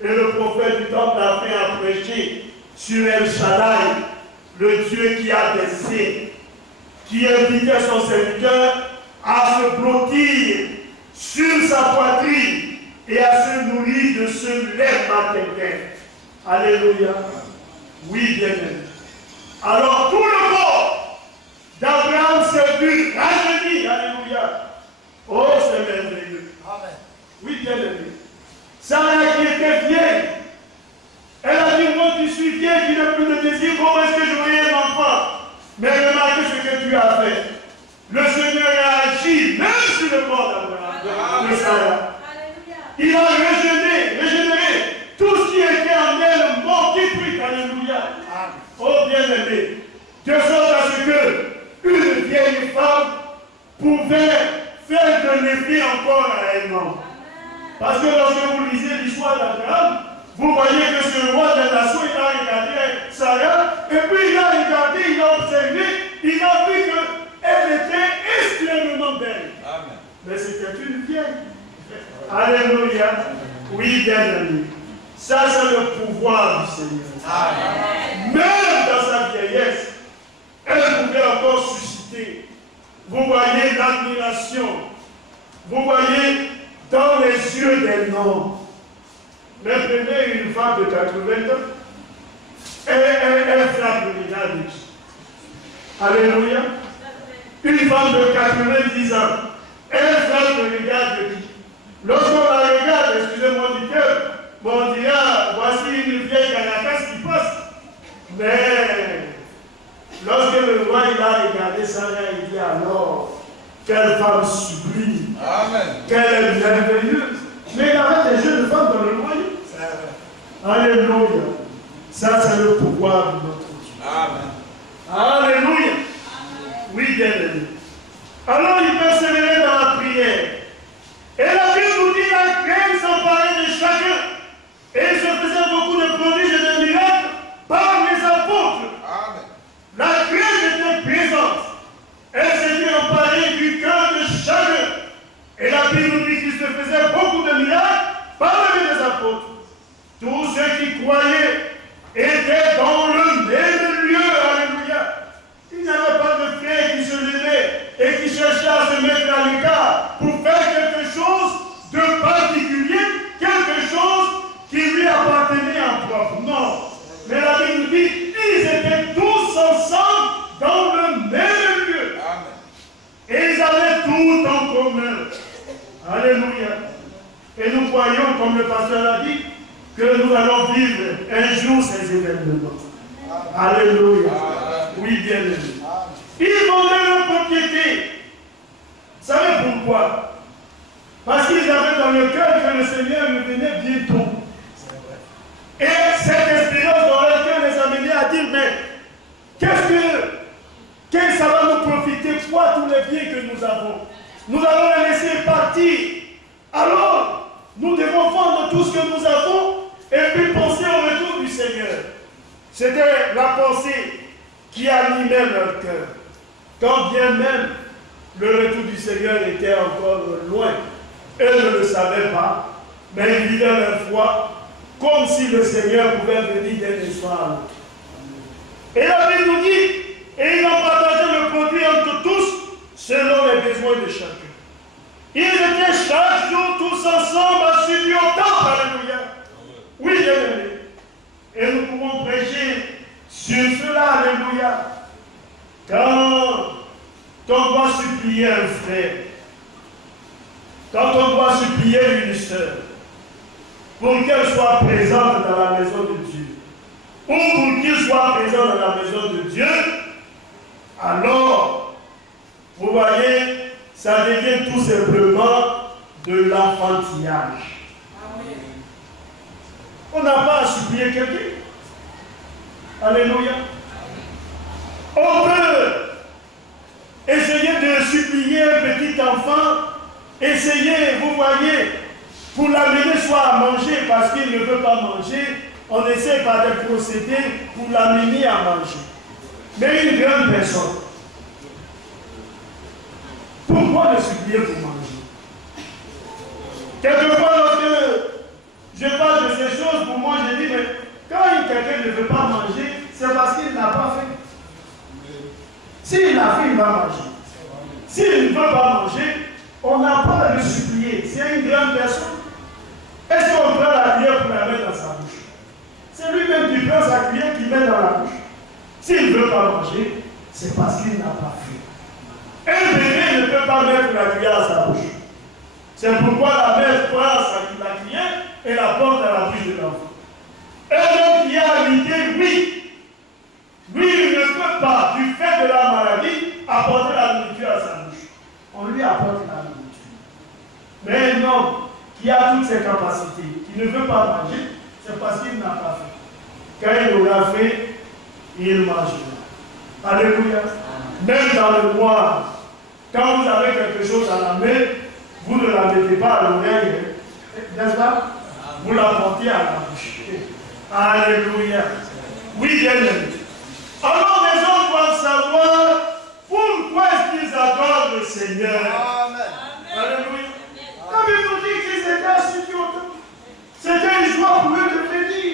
Et le prophète du temple a fait un prêcher sur El Shaddai, le Dieu qui a des ailes, qui invitait son serviteur à se blottir sur sa poitrine et à se nourrir de ce lait maternel. Alléluia. Oui, bien-aimé. Alors tout le corps d'Abraham s'est vu rajeuni. Alléluia. Oh, c'est merveilleux. Amen. Oui, bien-aimé. Sarah qui était vieille, elle a dit, moi qui suis vieille, qui n'ai plus de désir, comment est-ce que j'aurai un enfant? Mais remarquez ce que tu as fait. Le Seigneur a agi même sur le corps d'Abraham, de Sarah. Il a régénéré tout ce qui était en elle, mort, détruit. Alléluia. Oh bien-aimé, de sorte à ce que une vieille femme pouvait faire de l'effet encore à elle-même. Parce que lorsque vous lisez l'histoire d'Abraham, vous voyez que ce roi de nation, il a regardé Sarah, et puis il a regardé, il a observé, il a vu qu'elle était extrêmement belle. Amen. Mais c'était une vieille. Alléluia. Oui, bien-aimé. Ça, c'est le pouvoir du Seigneur. Amen. Même dans sa vieillesse, elle pouvait encore susciter. Vous voyez l'admiration. Vous voyez dans les yeux des hommes. Mais prenez une femme de 80 ans, elle frappe le regard de qui? Alléluia. Une femme de 90 ans, elle frappe le regard de qui? Lorsqu'on la regarde, excusez-moi du terme, on dira, voici une vieille caractère qui passe. Mais lorsque le roi il a regardé ça, il dit alors, quelle femme sublime, amen, quelle est merveilleuse. Mais il y avait des jeunes femmes dans le royaume. Alléluia. Ça, c'est le pouvoir de notre Dieu. Amen. Alléluia. Oui, bien-aimé. Alors, il persévérait dans la prière. Et la Bible nous dit la crainte s'emparait de chacun. Et il se faisait beaucoup de prodiges et de miracles par les apôtres. Amen. La crainte était présente. Elle s'était emparée du cœur de chacun. Et la Bible nous dit qu'il se faisait beaucoup de miracles par les apôtres. Tous ceux qui croyaient étaient dans le même lieu. Alléluia. Il n'y avait pas de frères qui se levaient et qui cherchaient à se mettre à l'écart pour faire quelque chose de particulier, quelque chose qui lui appartenait en propre. Non. Mais la Bible nous dit qu'ils étaient tous ensemble dans le même lieu. Amen. Et ils avaient tout en commun. Alléluia. Et nous croyons, comme le pasteur l'a dit, que nous allons vivre un jour ces événements. Alléluia. Oui, bien aimé. Ils vendaient leur propriété. Vous savez pourquoi? Parce qu'ils avaient dans le cœur que le Seigneur revenait bientôt. Et cette espérance dans leur cœur les amenait à dire, mais qu'est-ce que ça va nous profiter, quoi, tous les biens que nous avons? Nous allons les laisser partir. Alors, nous devons vendre tout ce que nous avons et puis penser au retour du Seigneur. C'était la pensée qui animait leur cœur. Quand bien même le retour du Seigneur était encore loin, eux ne le savaient pas, mais ils vivaient leur foi comme si le Seigneur pouvait venir d'un instant à l'autre. Et la Bible nous dit, et ils ont partagé le produit entre tous selon les besoins de chacun. Ils étaient chaque jour tous ensemble assidus au temple. Alléluia. Oui, bien-aimé. Et nous pouvons prêcher sur cela. Alléluia. Quand on doit supplier un frère, quand on doit supplier une sœur, pour qu'elle soit présente dans la maison de Dieu, ou pour qu'il soit présent dans la maison de Dieu, alors, vous voyez, ça devient tout simplement de l'enfantillage. On n'a pas à supplier quelqu'un. Alléluia. On peut essayer de supplier un petit enfant, essayer, vous voyez, pour l'amener soit à manger parce qu'il ne veut pas manger, on essaie par des procédés pour l'amener à manger. Mais une grande personne, pourquoi le supplier pour manger? Quelquefois, lorsque Je parle de ces choses pour moi, je dis, mais quand quelqu'un ne veut pas manger, c'est parce qu'il n'a pas faim. S'il a faim, il va manger. S'il ne veut pas manger, on n'a pas à le supplier. C'est une grande personne. Est-ce qu'on prend la cuillère pour la mettre dans sa bouche? C'est lui-même qui prend sa cuillère qui met dans la bouche. S'il ne veut pas manger, c'est parce qu'il n'a pas faim. Un bébé ne peut pas mettre la cuillère à sa bouche. C'est pourquoi la mère prend la cuillère et la porte à la bouche de l'enfant. Un homme qui a habité, oui. Lui, il ne peut pas, du fait de la maladie, apporter la nourriture à sa bouche. On lui apporte la nourriture. Mais un homme qui a toutes ses capacités, qui ne veut pas manger, c'est parce qu'il n'a pas faim. Quand il aura faim, il mangera. Alléluia. Même dans le noir, quand vous avez quelque chose à la main, vous ne la mettez pas à l'oreille, n'est-ce pas? Vous la portez à la bouche. Alléluia. Oui, bien aimé. Alors les hommes doivent savoir pourquoi est-ce qu'ils adorent le Seigneur. Amen. Alléluia. La Bible nous dit qu'ils étaient assis du haut. C'était une joie pour eux de venir.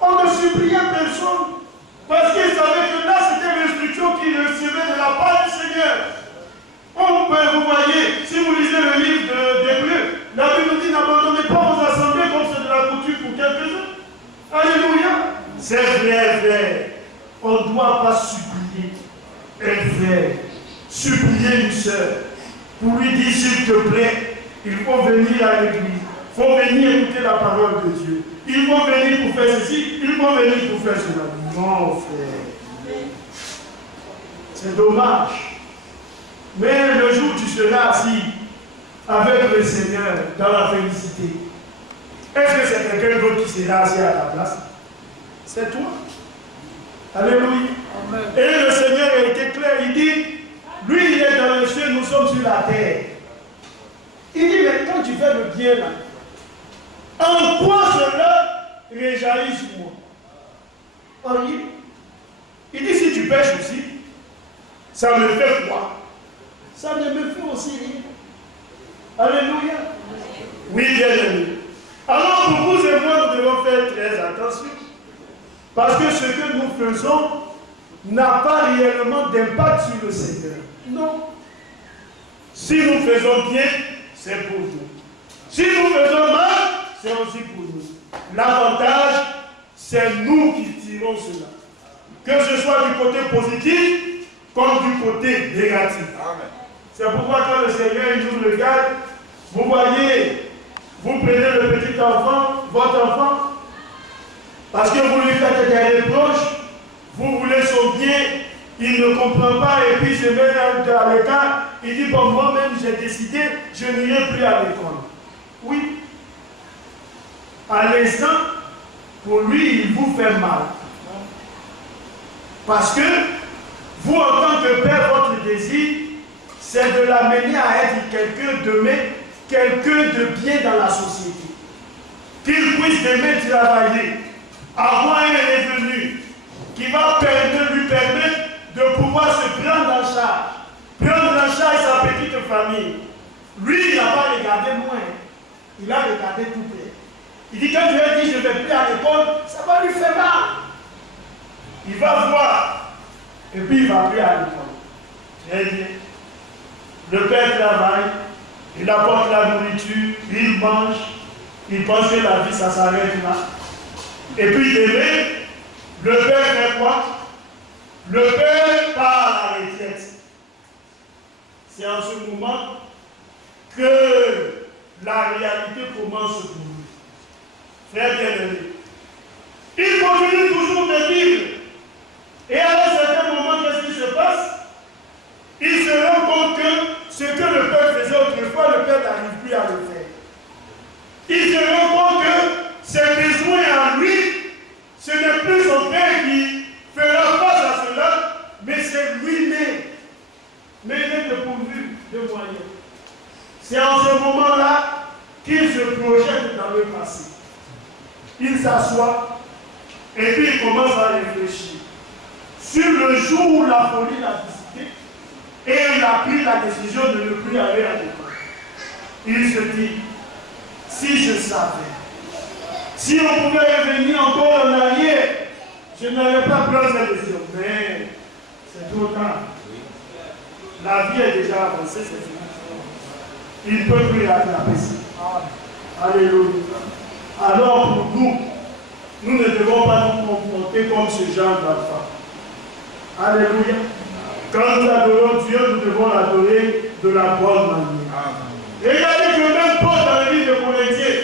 On ne suppliait personne. Parce qu'ils savaient que là, c'était l'instruction qu'ils recevaient de la part du Seigneur. Vous voyez, si vous lisez le livre d'Hébreux, la Bible nous dit n'abandonnez pas vos assemblées comme c'est de la coutume pour quelques-uns. Alléluia. C'est vrai, frère. On ne doit pas supplier un frère, supplier une soeur, pour lui dire s'il te plaît, il faut venir à l'église, il faut venir écouter la parole de Dieu, il faut venir pour faire ceci, il faut venir pour faire cela. Non, frère. C'est dommage. Mais le jour où tu seras assis avec le Seigneur dans la félicité, est-ce que c'est quelqu'un d'autre qui sera assis à ta place? C'est toi. Alléluia. Amen. Et le Seigneur a été clair, il dit, lui il est dans le ciel, nous sommes sur la terre. Il dit, mais quand tu fais le bien là, en quoi cela réjaillit sur moi? Il dit, si tu pêches aussi, ça me fait quoi? Ça ne me fait aussi rien. Alléluia. Oui, bien aimé. Alors pour vous et moi, nous devons faire très attention. Parce que ce que nous faisons n'a pas réellement d'impact sur le Seigneur. Non. Si nous faisons bien, c'est pour nous. Si nous faisons mal, c'est aussi pour nous. L'avantage, c'est nous qui tirons cela. Que ce soit du côté positif, comme du côté négatif. Amen. C'est pourquoi quand le Seigneur il nous regarde, vous voyez, vous prenez le petit enfant, votre enfant, parce que vous lui faites des reproches, vous voulez son bien, il ne comprend pas et puis il se met à l'écart, il dit, bon, moi-même j'ai décidé, je n'irai plus à l'école. Oui. À l'instant, pour lui, il vous fait mal. Parce que, vous en tant que père, votre désir, c'est de l'amener à être quelqu'un de bien dans la société. Qu'il puisse demain travailler, avoir un revenu qui va lui permettre de pouvoir se prendre en charge sa petite famille. Lui, il n'a pas regardé loin, il a regardé tout près. Il dit, quand je lui ai dit, je ne vais plus à l'école, ça va lui faire mal. Il va voir, et puis il ne va plus à l'école. Très bien. Le père travaille, il apporte la nourriture, il mange, il pense que la vie, ça s'arrête là. Et puis demain, le père fait quoi? Le père part à la retraite. C'est en ce moment que la réalité commence pour lui. Frère bien-aimé, il continue toujours de vivre. Et à un certain moment, qu'est-ce qui se passe? Il se rend compte que ce que le père faisait autrefois, le père n'arrive plus à le faire. Il se rend compte que ses besoins en lui, ce n'est plus son père qui fera face à cela, mais c'est lui-même. Mais il est dépourvu de moyens. C'est en ce moment-là qu'il se projette dans le passé. Il s'assoit et puis il commence à réfléchir sur le jour où la folie l'a visité et il a pris la décision de ne plus aller à l'école. Il se dit, si je savais Si on pouvait revenir encore en arrière, je n'aurais pas peur de les dire, mais c'est trop tard. La vie est déjà avancée, c'est fini. Il ne peut plus rattraper ça. Alléluia. Alors pour nous, nous ne devons pas nous comporter comme ce genre d'enfant. Alléluia. Quand nous adorons Dieu, nous devons l'adorer de la bonne manière. Regardez que même Paul dans le livre de Corinthiens,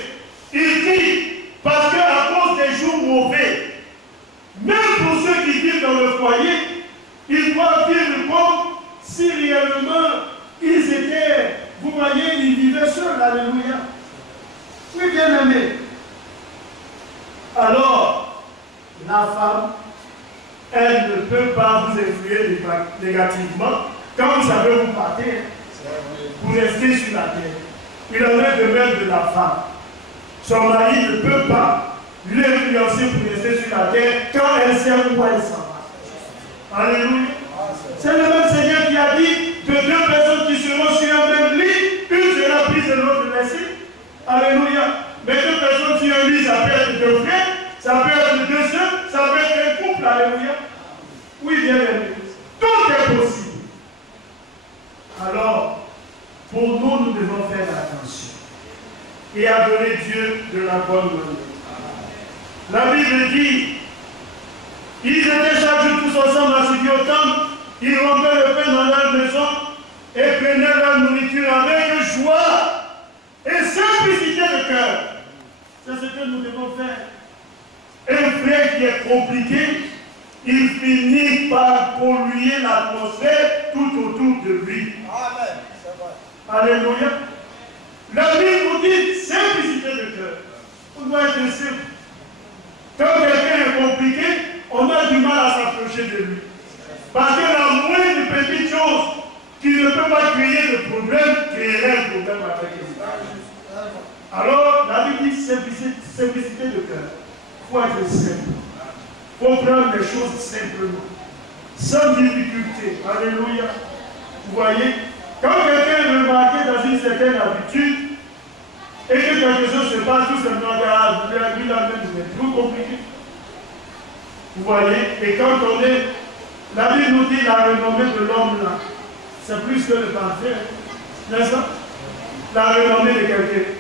il dit, parce qu'à cause des jours mauvais, même pour ceux qui vivent dans le foyer, ils doivent vivre comme si réellement ils étaient, vous voyez, ils vivaient seuls. Alléluia. Oui, bien aimé. Alors, la femme, elle ne peut pas vous influer négativement. Quand vous savez vous partez, vous restez sur la terre. Il en est de même de la femme. Son mari ne peut pas l'influencer pour rester sur la terre quand elle sait où elle s'en va. Alléluia. C'est le même Seigneur qui a dit de deux personnes qui seront sur un même lit, une sera prise et l'autre laissée. Alléluia. Mais deux personnes sur un lit, ça peut être deux frères, ça peut être deux sœurs, ça peut être un couple. Alléluia. Oui, bien aimé. Tout est possible. Alors, pour nous, nous devons faire attention et adorer Dieu de la bonne manière. La Bible dit, ils étaient chaque jour tous ensemble assis au temple, ils rompaient le pain dans leur maison et prenaient leur nourriture avec joie et simplicité de cœur. C'est ce que nous devons faire. Un frère qui est compliqué, il finit par polluer l'atmosphère tout autour de lui. Amen. Alléluia. La Bible nous dit simplicité de cœur. On doit être simple. Quand quelqu'un est compliqué, on a du mal à s'approcher de lui. Parce que la moindre petite chose qui ne peut pas créer de problème, créerait un problème avec lui. Alors, la Bible dit simplicité de cœur. Il faut être simple. Il faut prendre les choses simplement. Sans difficulté. Alléluia. Vous voyez, quand quelqu'un est remarqué dans une certaine habitude, et que quelque chose se passe, tout simplement, lui la même, c'est trop compliqué. Vous voyez, et quand on est, la Bible nous dit la renommée de l'homme là, c'est plus que le parfait, n'est-ce pas? La renommée de quelqu'un.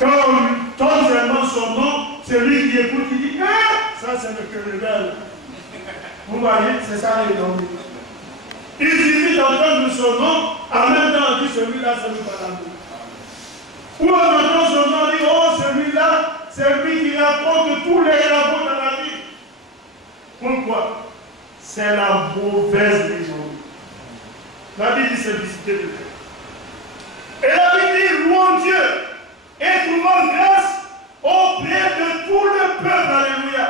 Quand on tombe seulement son nom, celui qui écoute, il dit, ah, ça c'est le querelle. Vous voyez, c'est ça les noms. Il suffit d'entendre son nom, en même temps on dit celui-là, c'est le madame. Ou on entend son nom, on dit, oh, celui-là, c'est lui qui raconte tous les rapports dans la vie. Pourquoi? C'est la mauvaise raison. La Bible dit simplicité de cœur. Et la Bible dit, louons Dieu et trouvons grâce auprès de tout le peuple. Alléluia.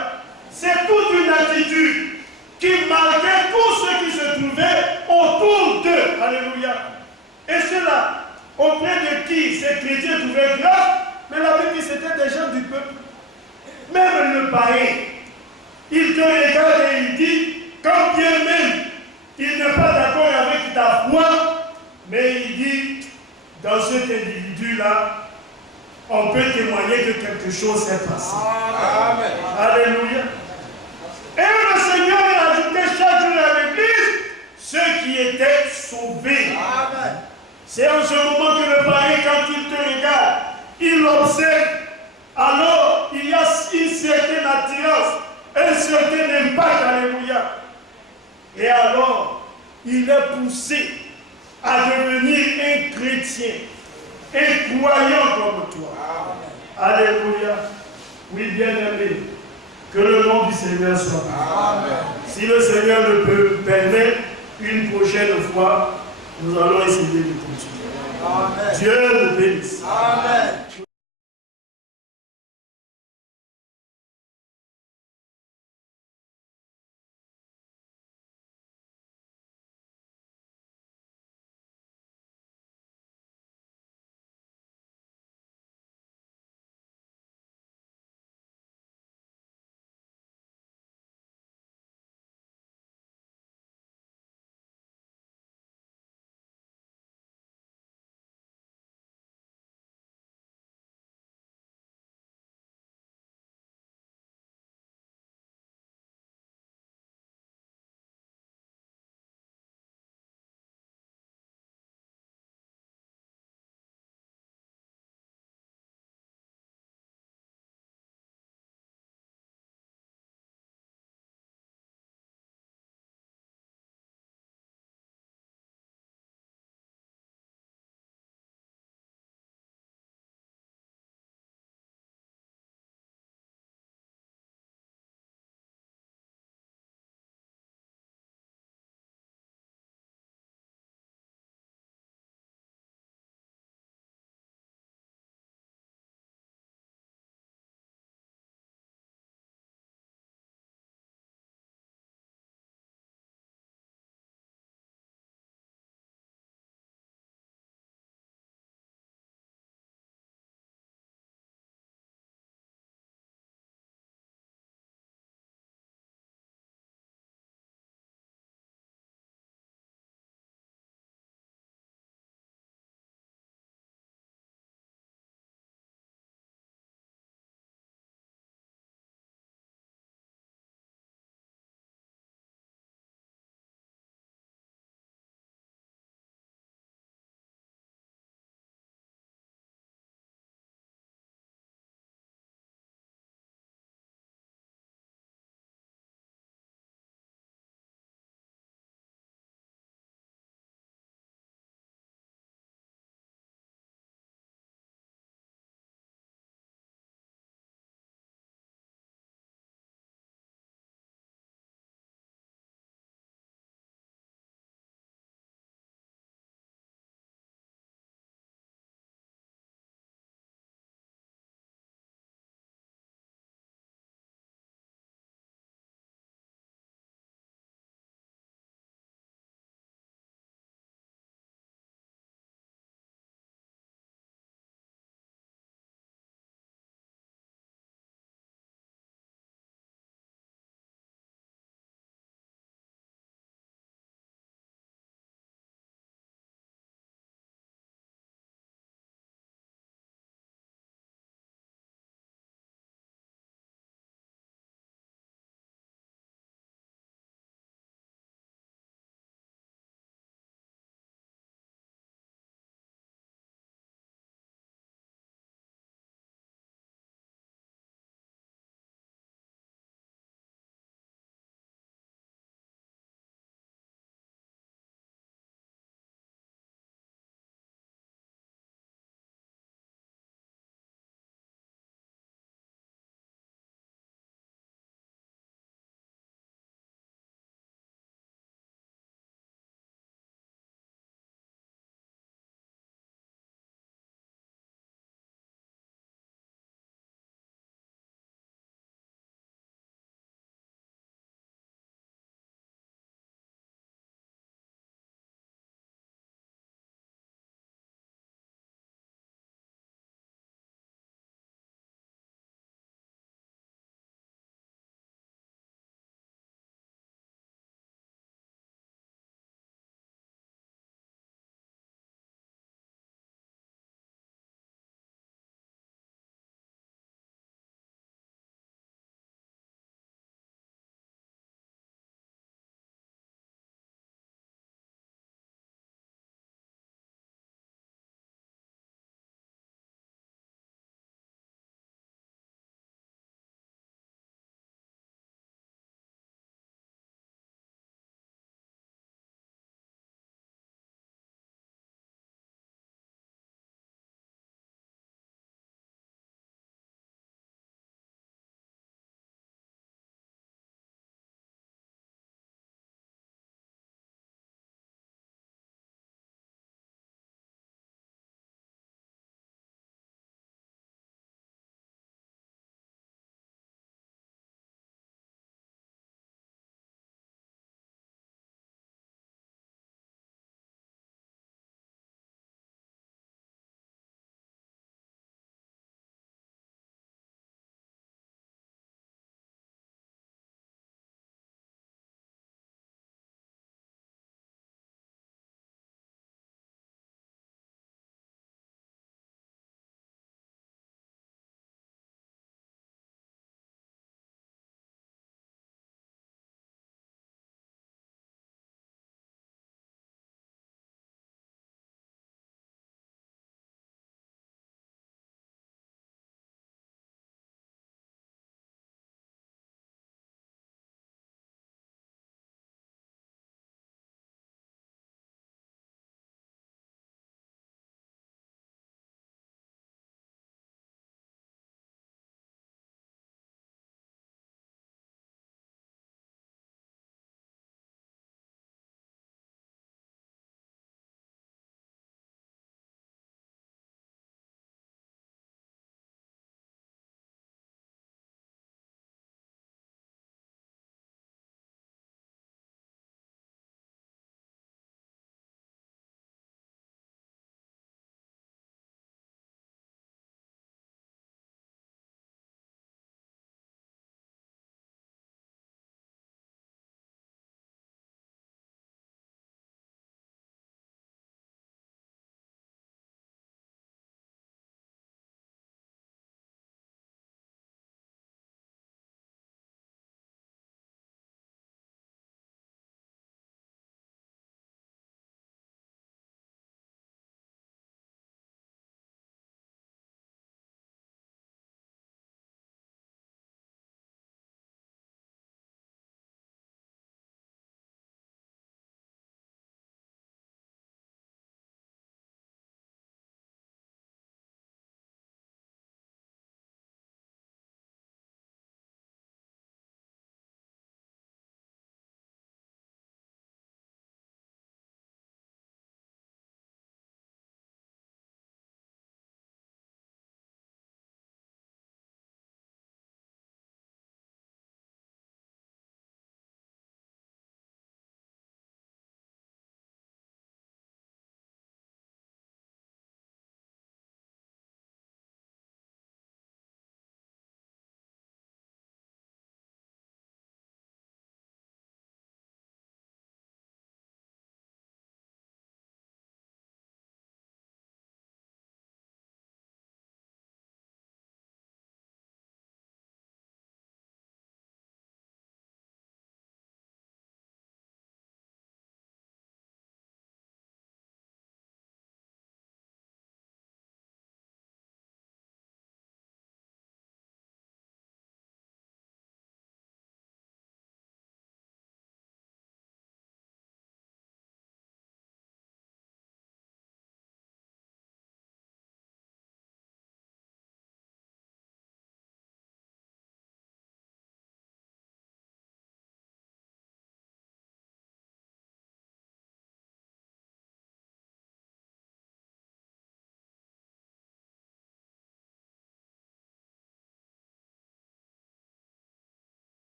C'est toute une attitude qui marquait tous ceux qui se trouvaient autour d'eux. Alléluia. Et cela, auprès de qui ces chrétiens trouvaient grâce, mais la Bible dit que c'était des gens du peuple. Même le païen, il te regarde et il dit, quand bien même il n'est pas d'accord avec ta foi, mais il dit, dans cet individu-là, on peut témoigner que quelque chose s'est passé. Amen. Alléluia. Et le Seigneur a ajouté chaque jour à l'église ceux qui étaient sauvés. Amen. C'est en ce moment que le païen, quand il te regarde, il observe, alors il y a une certaine attirance, un certain impact. Alléluia. Et alors, il est poussé à devenir un chrétien, un croyant comme toi. Amen. Alléluia. Oui, bien-aimé, que le nom du Seigneur soit. Amen. Si le Seigneur le peut permettre, une prochaine fois, nous allons essayer de continuer. Amen. Dieu nous bénisse. Amen.